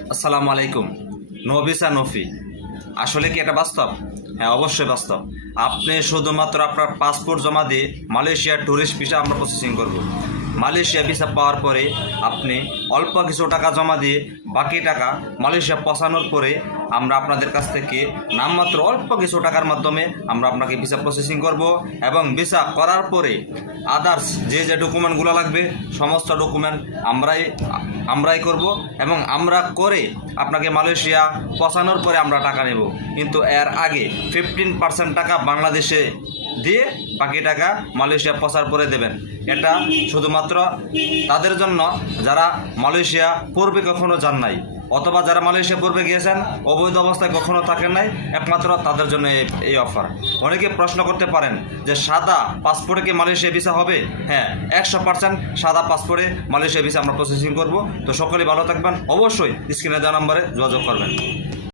আসসালামু আলাইকুম। No visa no ফি, আসলে কি এটা বাস্তব? হ্যাঁ, অবশ্যই বাস্তব। আপনি শুধুমাত্র আপনার পাসপোর্ট জমা দিয়ে মালয়েশিয়ার ট্যুরিস্ট ভিসা আমরা প্রসেসিং করব। মালয়েশিয়া ভিসা পাওয়ার পরে আপনি অল্প কিছু টাকা জমা দিয়ে বাকি টাকা মালয়েশিয়া পৌঁছানোর পরে আমরা আপনাদের কাছ থেকে নামমাত্র অল্প কিছু টাকার মাধ্যমে আমরা আপনাকে ভিসা প্রসেসিং করব এবং ভিসা করার পরে আদার্স যে যে ডকুমেন্টগুলো লাগবে সমস্ত ডকুমেন্ট আমরাই করব এবং আমরা করে আপনাকে মালয়েশিয়া পৌঁছানোর পরে আমরা টাকা নেব। কিন্তু এর আগে 15% টাকা বাংলাদেশে দিয়ে বাকি টাকা মালয়েশিয়া পৌঁছার পরে দেবেন। এটা শুধুমাত্র তাদের জন্য যারা মালয়েশিয়া পূর্বে কখনো যান নাই অথবা যারা মালয়েশিয়া পূর্বে গিয়েছেন অবৈধ অবস্থায় কখনো থাকেন নাই, একমাত্র তাদের জন্য এই অফার। অনেকে প্রশ্ন করতে পারেন যে সাদা পাসপোর্টে কি মালয়েশিয়া ভিসা হবে? হ্যাঁ, 100% সাদা পাসপোর্টে মালয়েশিয়া ভিসা আমরা প্রসেসিং করব। তো সকলেই ভালো থাকবেন, অবশ্যই স্ক্রিনে দেওয়া নম্বরে যোগাযোগ করবেন।